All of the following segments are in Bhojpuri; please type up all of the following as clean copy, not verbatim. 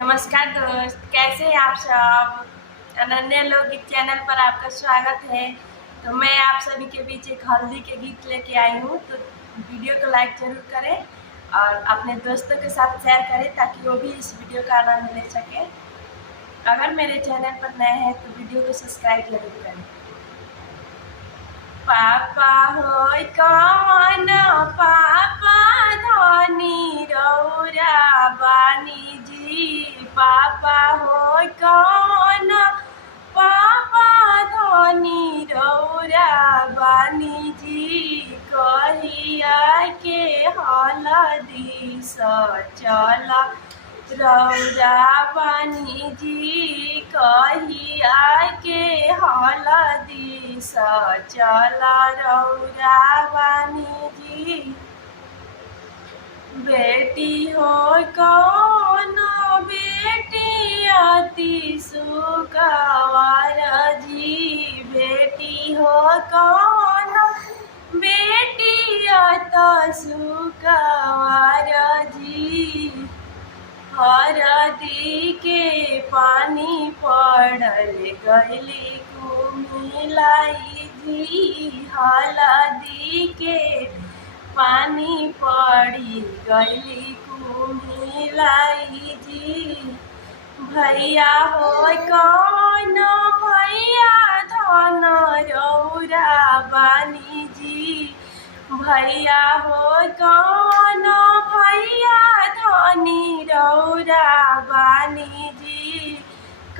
नमस्कार दोस्त, कैसे हैं आप सब। अनन्या लोकगीत चैनल पर आपका स्वागत है। तो मैं आप सभी के बीच एक हल्दी के गीत लेके आई हूँ। तो वीडियो को लाइक जरूर करें और अपने दोस्तों के साथ शेयर करें ताकि वो भी इस वीडियो का आनंद ले सके। अगर मेरे चैनल पर नए हैं तो वीडियो को सब्सक्राइब जरूर करें। पापा होय कौन पापा धनी रौरा बानी जी। पापा होय कौन पापा धनी रौरा बानी जी। कहिया के हलदी चल रौरा बानी जी। कहिया के हलदी चल रौरा बानी जी। बेटी हो कौन बेटी अति सुखवार जी। बेटी हो कौन बेटी अति सुखवार जी। हरदी के पानी पड़ल गईली कुमिलाई जी। हलदी के पानी पड़ी गईली कुमिलाई जी। भैया हो कौन भैया धन रौरा बानी जी। भैया हो कौन भैया धनी रौरा बानी जी।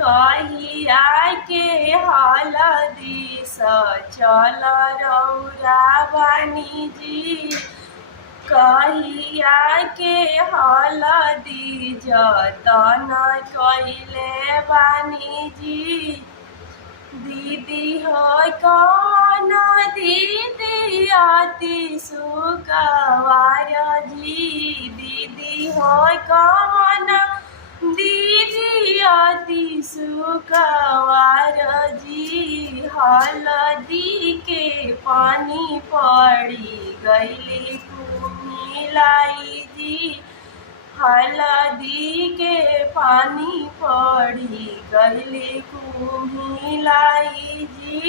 कहिया के हलदी चल रौरा बानी जी। कहिया के हलदी जतन कइले बानी जी। दीदी हो कौन दीदी अति सुखवार जी। दीदी हो कौन दीदी अति सुखवार जी। हलदी के पानी पड़ी गईली कुमिलाई जी। हलदी के पानी पड़ी गईली कुमिलाई जी।